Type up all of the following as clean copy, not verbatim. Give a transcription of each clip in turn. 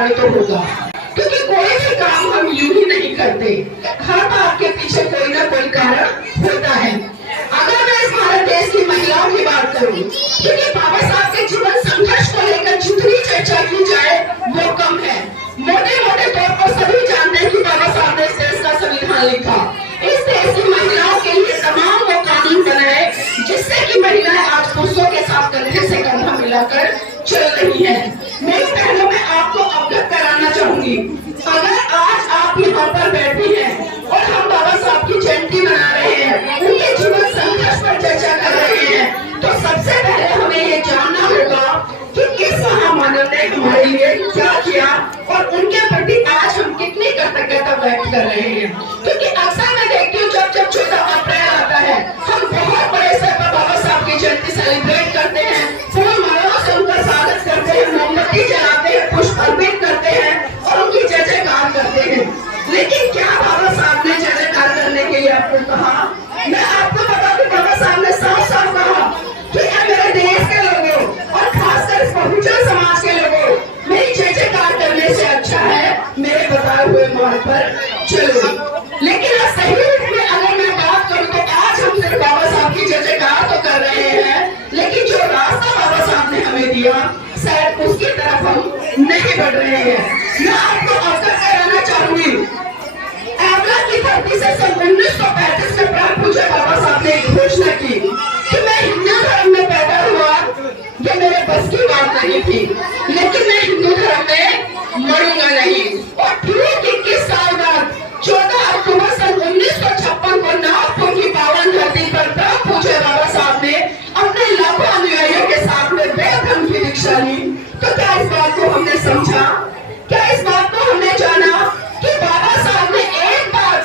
कारण तो होगा, क्योंकि कोई भी काम हम यूं ही नहीं करते, हर बात के पीछे कोई ना कोई कारण होता है। अगर मैं इस भारत देश की महिलाओं की बात करूं, क्योंकि बाबा साहब के जीवन संघर्ष को लेकर जितनी चर्चा की जाए वो कम है। मोटे मोटे तौर पर सभी जानते हैं कि बाबा साहब ने इस देश का संविधान लिखा, इस देश की महिलाओं के लिए तमाम वो कानून बनाए जिससे कि महिलाएं आज पुरुषों के साथ कंधे से कंधा मिलाकर चल रही है। मेरी बहनों, मैं आपको अवगत कराना चाहूंगी, अगर आज आप यहाँ पर बैठी हैं और हम बाबा साहब की जयंती मना रहे हैं, उनके जीवन संघर्ष पर चर्चा कर रहे हैं, तो सबसे पहले हमें ये जानना होगा कि किस महामानव ने हमारे लिए क्या किया और उनके प्रति आज हम कितनी कृतज्ञता व्यक्त कर रहे हैं। क्योंकि अक्सर मैं देखती हूँ जब 14 अप्रैल आता है, हम बहुत बड़े स्तर पर बाबा साहब की जयंती सेलिब्रेट करते हैं, फूल मालाओं से उनका स्वागत करते हैं, मोमबत्ती जलाते हैं, पुष्प अर्पित करते हैं और उनकी जय जयकार करते हैं। लेकिन क्या बाबा साहब ने जय जयकार करने के लिए आपको कहा? मैं आपको बता दूं, बाबा साहब ने साफ साफ कहा कि मेरे देश के लोगों और खासकर इस बहुजन समाज के लोगों, मेरी जय जयकार करने से अच्छा है मेरे बताए हुए मार्ग पर चलो। लेकिन सही में अगर मैं बात करूं तो आज हम सिर्फ बाबा साहब की जय जयकार तो कर रहे हैं, लेकिन जो रास्ता बाबा साहब ने हमें दिया शायद उसकी तरफ हम नहीं बढ़ रहे हैं। मैं आपको अवगत कराना चाहूंगी, आगरा की धरती से सन 1935 में प्राण पूज्य बाबा साहब ने एक घोषणा की कि मैं हिंदू धर्म में पैदा हुआ, ये मेरे बस की बात नहीं थी, लेकिन मैं हिंदू धर्म में मरूंगा नहीं। और ठीक 21 साल बाद 14 अक्टूबर सन 1956 को नागपुर की पावन धरती पर प्राण पूज्य बाबा साहब ने अपने लाखों अनुयायियों के साथ में वेद धर्म की दीक्षा ली। तो क्या इस बात को हमने समझा? क्या इस बात को हमने जाना कि बाबा साहब ने एक बात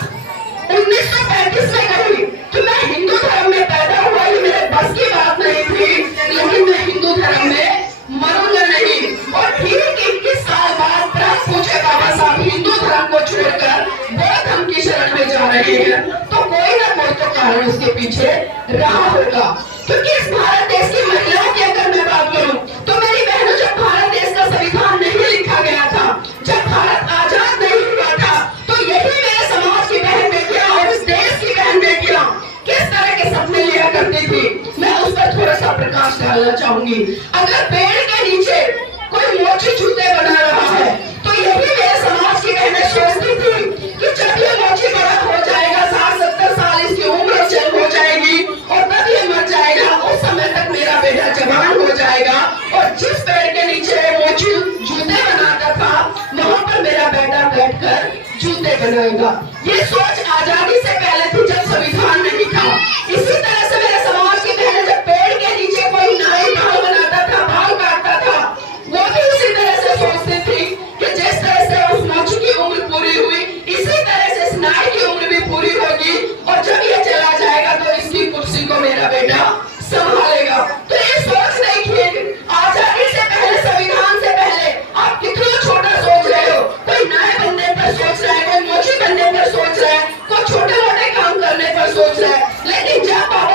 1935 में कही कि मैं हिंदू धर्म में पैदा हुआ, ये मेरे बस की बात नहीं थी, लेकिन मैं हिंदू धर्म में मरूंगा नहीं। और ठीक 21 साल बाद प्राण पूज्य बाबा साहब हिंदू धर्म को छोड़कर बौद्ध धर्म की शरण में जा रहे हैं, तो कोई ना कोई तो कारण उसके पीछे रहा होगा। क्योंकि इस भारत देश की महिलाओं की अगर मैं बात करूं तो मेरी बहनों, जब भारत देश का संविधान नहीं लिखा गया था, जब भारत आजाद नहीं हुआ था, तो यही मेरे समाज की बहन बेटियां और इस देश की बहन बेटियां किस तरह के सपने लिया करती थी, मैं उस पर थोड़ा सा प्रकाश डालना चाहूंगी। अगर पेड़ के नीचे कोई मोची जूते बना रहा है, तो यही मेरे समाज की बहनें सोचती थी कि जब ये मोची बड़ा हो जाएगा, 60-70 साल इसकी उम्र हो जाएगी और तब ये मर जाएगा, उस समय तक मेरा बेटा जवान हो जाएगा और जिस पेड़ के नीचे मोची जूते बनाता था वहां पर मेरा बेटा बैठकर जूते बनाएगा। ये सोच आजादी से पहले थी, जब संविधान नहीं था। इसी तरह से मेरे समाज की बहनें जब पेड़ के नीचे कोई नाई बाल बनाता था, बाल काटता था, वो भी उसी तरह से सोचती थी कि जिस तरह से उस मोची की उम्र पूरी हुई, इसी तरह से इस नाई की उम्र भी पूरी होगी और जब ये चला जाएगा तो इसकी कुर्सी को मेरा बेटा संभालेगा। तो ये सोच नहीं थी आजादी से पहले, संविधान से पहले। आप कितना छोटा सोच रहे हो, कोई नए बनने पर सोच रहा है, कोई मोची बनने पर सोच रहा है, कोई छोटे मोटे काम करने पर सोच रहा है, लेकिन जब बाबा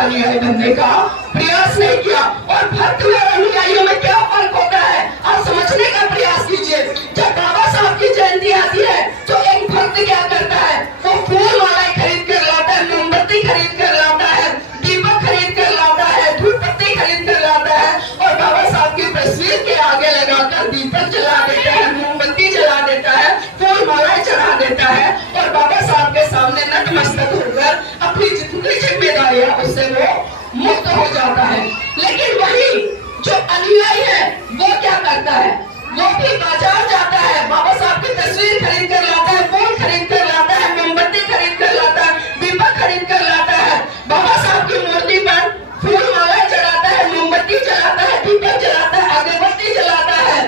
का अनुयायी बनने का प्रयास नहीं किया। और भक्त में और अनुयायियों में क्या फर्क होता है आप समझने का प्रयास कीजिए। जब बाबा साहब की जयंती आती है तो एक भक्त क्या करता है, वो फूल मालाएं खरीद कर लाता है, मोमबत्ती खरीद कर लाता है, दीपक खरीद कर लाता है, धूप पत्ती खरीद कर लाता है और बाबा साहब की तस्वीर के आगे लगाकर दीपक जला देता है, मोमबत्ती जला देता है, फूल मालाएं चढ़ा देता है और बाबा साहब के सामने नतमस्तक होकर अपनी जितनी जिम्मेदारियां उससे वो मुक्त हो जाता है। लेकिन वही जो अनुयायी है वो क्या करता है, वो भी बाजार जाता है, बाबा साहब की तस्वीर खरीद कर लाता है, फूल खरीद कर लाता है, मोमबत्ती खरीद कर लाता है, दीपक खरीद कर लाता है, बाबा साहब की मूर्ति पर फूल माला चढ़ाता है, मोमबत्ती जलाता है, दीपक जलाता है, अगरबत्ती जलाता है।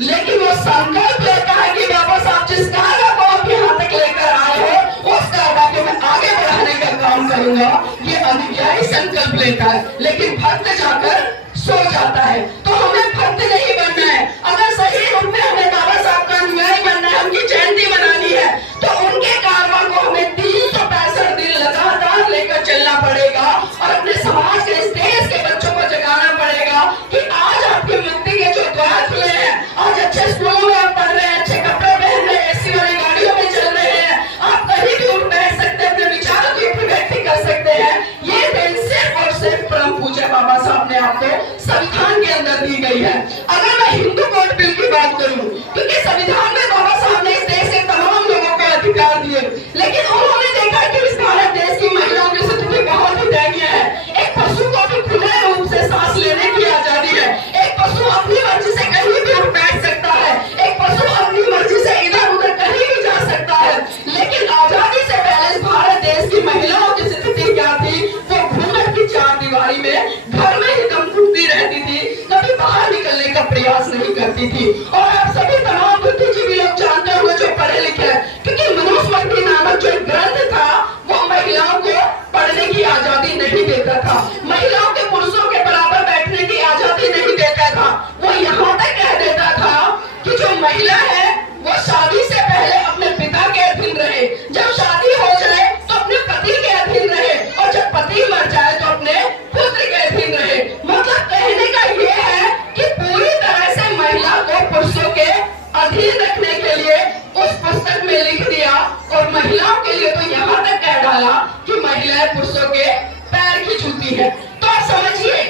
लेकिन वो संकल्प लेता है कि बाबा साहब जिस कार्य को आप यहाँ तक लेकर आए हो उस कार्य को मैं आगे बढ़ाने का काम करूंगा, ये अनुयायी संकल्प लेता है। लेकिन भक्त जाकर सो जाता है। तो हमें भक्त नहीं बनना है, अगर सही रूप में हमें बाबा साहब का अनुयायी बनना है, उनकी जयंती मनानी है तो उनके कारवां को हमें 365 दिन लगातार लेकर चलना पड़ेगा और अपने समाज के इस देश के बच्चों को जगाना पड़ेगा कि आज आपकी मुक्ति के जो द्वार खुले हैं, आज अच्छे स्कूलों में आप पढ़ रहे हैं, अच्छे कपड़े पहन रहे हैं, एसी वाली गाड़ियों में चल रहे हैं, आप कहीं भी उठ बैठ सकते हैं, अपने विचारों की अभिव्यक्ति कर सकते हैं। ये दिन सिर्फ और सिर्फ परम पूज्य बाबा साहब ने आपको संविधान के अंदर दी गई है। अगर मैं हिंदू कोड बिल की बात करूं, क्योंकि संविधान में बाबा साहब ने इस देश के तमाम लोगों को अधिकार दिए, लेकिन उन्होंने देखा कि इस भारत देश की महिलाओं की स्थिति बहुत ही दयनीय है। एक पशु को भी खुले रूप से सांस लेने की आजादी है, एक पशु अपनी मर्जी से कहीं भी उठ बैठ सकता है, एक पशु अपनी मर्जी से इधर उधर कहीं भी जा सकता है। लेकिन आजादी से पहले इस भारत देश की महिलाओं की स्थिति क्या थी, वो घूंघट की चार दीवारी में घर में ही दम घुटती रहती थी, कभी बाहर निकलने का प्रयास नहीं करती थी। और आप सभी तमाम बुद्धिजीवी लोग जानते होंगे जो पढ़े लिखे हैं, क्योंकि मनुस्मृति नामक जो ग्रंथ था वो महिलाओं को पढ़ने की आजादी नहीं देता था, महिलाओं के पुरुषों के बराबर बैठने की आजादी नहीं देता था। वो यहाँ तक कह देता था कि जो महिला है वो शादी से पहले अपने पिता के अधीन रहे, जब शादी हो जाए तो अपने पति के अधीन रहे और जब पति मर जाए तो अपने पुत्र के अधीन रहे। मतलब कहने का ये है कि पूरी तरह से महिला को पुरुषों के अधीन रखने के लिए उस पुस्तक में लिख दिया और महिलाओं के लिए तो यहाँ तक कह डाला कि महिलाएं पुरुषों के पैर की जूती है। तो आप समझिए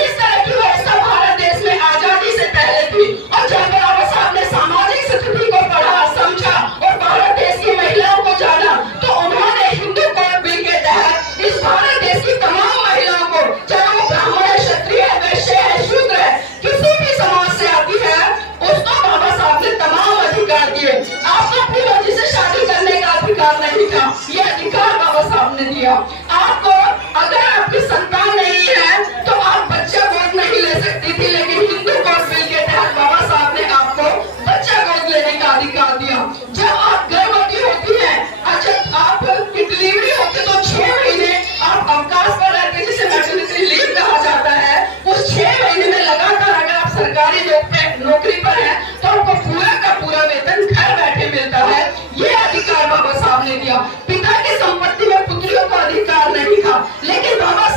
इस तरह की व्यवस्था भारत देश में आजादी से पहले थी। और जब बाबा साहब ने सामाजिक स्थिति को पढ़ा, समझा और भारत देश की महिलाओं को जाना, तो उन्होंने हिंदू कोड बिल के तहत इस भारत देश की तमाम महिलाओं को, चाहे वो ब्राह्मण है, क्षत्रिय है, वैश्य है, शूद्र है, किसी भी समाज से आती है, उसको बाबा साहब ने तमाम अधिकार दिए। आपको अपनी मर्जी से शादी करने का अधिकार नहीं था, ये अधिकार बाबा साहब ने दिया आपको। अगर आपकी संतान नहीं है तो आप बच्चा गोद नहीं ले सकती थी, लेकिन हिंदू कोड बिल के तहत बाबा साहब ने आपको बच्चा गोद लेने का अधिकार दिया। जब आप गर्भवती होती हैं, जब आपकी डिलीवरी होती तो 6 महीने आप अवकाश पर रहते, जिसे मैटरनिटी लीव कहा जाता है। उस 6 महीने में लगातार अगर आप सरकारी नौकरी पर हैं तो आपको पूरा का पूरा वेतन घर बैठे मिलता है। ये अधिकार बाबा साहब ने दिया। पिता की संपत्ति में पुत्रियों का अधिकार नहीं था, लेकिन बाबा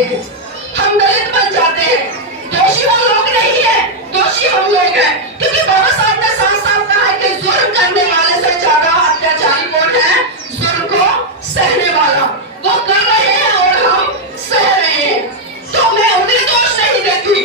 जाते हैं, हम दलित बन जाते हैं। दोषी वो लोग नहीं है, दोषी हम लोग हैं, क्योंकि बाबा साहब ने साफ साफ कहा है कि जुर्म करने वाले से ज्यादा अत्याचारी कौन है? जुर्म को सहने वाला। वो कर रहे हैं और हम सह रहे हैं, तो मैं उन्हें दोष नहीं देती।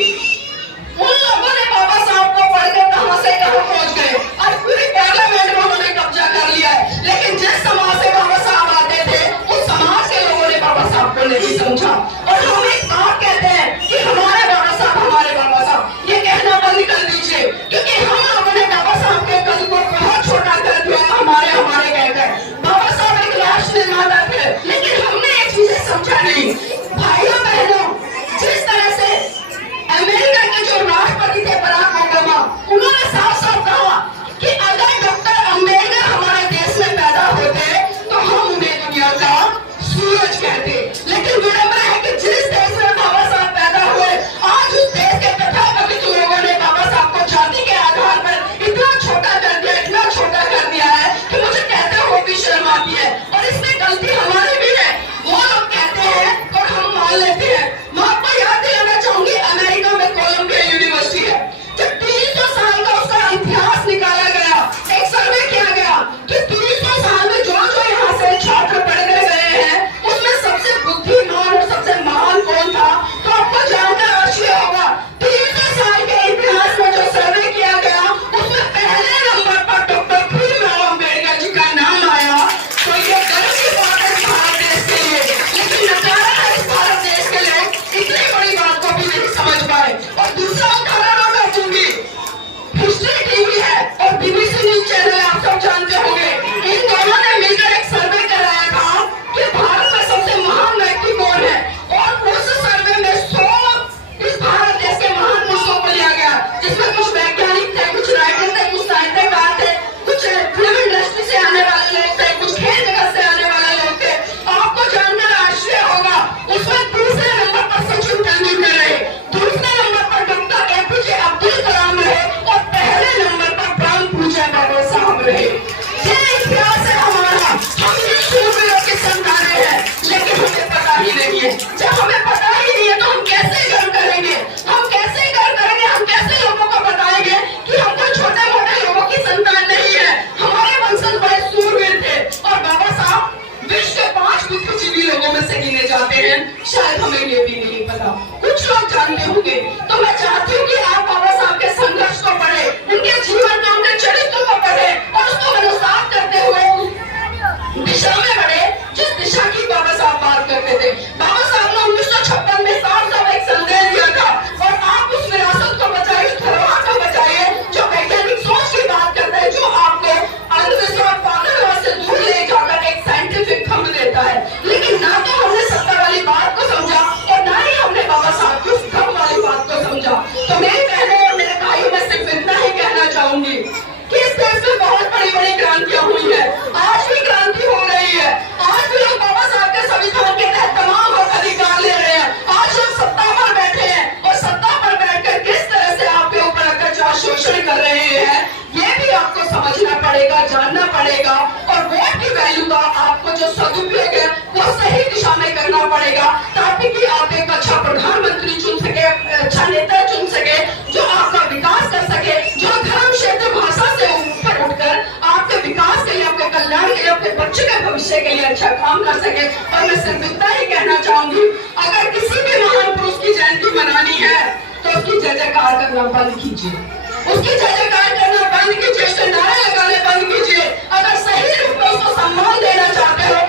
उन लोगों ने बाबा साहब को पढ़कर कहां से कहां पहुंच गए, आज पूरी पार्लियामेंट में उन्होंने कब्जा कर लिया है। लेकिन जिस समाज से बाबा साहब आते थे, उस समाज के लोगों ने बाबा साहब को नहीं समझा। और हम एक बात कहते हैं कि हमारे बाबा साहब, हमारे बाबा साहब, ये कहना बंद कर दीजिए, क्योंकि हम लोगों ने बाबा साहब के कद को बहुत छोटा कर दिया। हमारे हमारे कहकर बाबा साहब एक राष्ट्र निर्माता थे, लेकिन हमने एक चीजें समझा नहीं। भाइयों बहनों, जिस तरह से अमेरिका के जो राष्ट्रपति थे बराक ओबामा, उन्होंने साफ साफ कहा कि अगर डॉक्टर अम्बेडकर हमारे देश में पैदा होते तो हम उन्हें दुनिया का सूरज कहते। लेकिन विडंबना है कि जिस देश में बाबा साहब पैदा हुए, आज उस देश के तथाकथित लोगों ने बाबा साहब को जाति के आधार पर इतना छोटा कर दिया, इतना छोटा कर दिया है कि मुझे कहते हुए भी शर्म आती है। और इसमें गलती हमारी भी है। वो लोग कहते हैं और हम मान लेते हैं। मैं आपको याद दिलाना चाहूंगी, अमेरिका में कोलंबिया यूनिवर्सिटी है, जब 300 साल का उसका इतिहास निकाला गया, एक सर्वे किया गया कि 300 साल में जो जो यहाँ से छात्र पढ़ने गए हैं, उसमें सबसे बुद्धिमान और सबसे महान कौन था? तो आपको जानकर आश्चर्य होगा, 300 साल के इतिहास में जो सर्वे किया गया, उसमें पहले नंबर पर डॉक्टर भीमराव अम्बेडकर जी का नाम आया। तो ये गर्व की बात है भारत देश के लिए, लेकिन नकारा है इस भारत देश के लोग इतनी बड़ी बात को भी नहीं समझ पाए। और दूसरा उदाहरण मैं दूंगी, हिस्ट्री टीवी है और बीबीसी न्यूज चैनल, आप सब जानते होंगे, इन दोनों ने मिलकर एक सर्वे कराया था कि भारत में सबसे महान व्यक्ति कौन है। और उस सर्वे में 100 इस भारत देश के महान पुरुषों को लिया गया, जिसमें कुछ वैज्ञानिक थे, कुछ राइटर थे, कुछ साहित्यकार थे, कुछ फिल्म इंडस्ट्री से आने वाले लोग थे, कुछ खेल जगत से आने वाले लोग थे। आपको जानकर आश्चर्य होगा, उसमें दूसरे नंबर पर सचिन तेंदुलकर रहे, दूसरे नंबर पर डॉक्टर एपीजे अब्दुल कलाम रहे और पहले नंबर पर प्राण पूज्य बाबा साहब रहे। ये इतिहास है हमारा, हम इन शूरवीरों के संतान हैं, लेकिन हमें पता ही नहीं है। जब हमें पता ही नहीं है तो हम कैसे गर्व करेंगे? हम कैसे गर्व करेंगे? हम कैसे लोगों को बताएंगे कि हम कोई छोटे मोटे लोगों की संतान नहीं है? हमारे वंशज बड़े शूरवीर थे और बाबा साहब विश्व के 5 बुद्धिजीवी लोगों में से गिने जाते हैं। शायद हमें ये भी नहीं पता, कुछ लोग जानते होंगे। तो मैं चाहती हूँ कि आप बाबा साहब के संघर्ष को पढ़े, उनके जीवन को, उनके चरित्र को पढ़े और उसको मनोसात करते हुए दिशा में बढ़े जिस दिशा की बाबा साहब बात करते थे। बाबा साहब ने 1956 में साफ साफ एक संदेश दिया था, और आप उस विरासत को बचाइए, उस धरोहर को बचाइए जो वैज्ञानिक सोच की बात करता है, जो आपको अंधविश्वास, पागलवाद से दूर ले जाकर एक साइंटिफिक थंब देता है। लेकिन ना तो हमने सत्ता वाली बात को समझा और ना ही हमने बाबा साहब की उस थंब वाली बात को समझा। तो मेरी बहनों और मेरे भाइयों में सिर्फ इतना ही कहना चाहूंगी कि इस देश में बहुत बड़ी बड़ी क्रांतियां हुई है, आज भी क्रांति हो रही है, आज भी लोग बाबा साहब के संविधान के तहत तमाम अधिकार ले रहे हैं। आज लोग सत्ता पर बैठे हैं और सत्ता पर बैठकर किस तरह से आपके ऊपर अत्याचार शोषण कर रहे हैं, ये भी आपको समझना पड़ेगा, जानना पड़ेगा। और वोट की वैल्यू का आपको जो सदुपयोग है वो सही दिशा में करना पड़ेगा, ताकि कि आप एक अच्छा प्रधानमंत्री चुन सके, अच्छा नेता चुन सके, जो आपका विकास कर सके, जो धर्म, क्षेत्र, भाषा से ऊपर उठकर आपके विकास के लिए, आपके कल्याण के लिए, आपके बच्चे के भविष्य के लिए अच्छा काम कर सके। और मैं सिर्फ इतना ही कहना चाहूंगी, अगर किसी भी महान पुरुष की जयंती मनानी है तो उसकी जय जयकार करना बंद कीजिए, उसकी जय जयकार करना बंद कीजिए, उसके नारे लगाने बंद कीजिए। अगर सही रूप में उसको सम्मान देना चाहते हो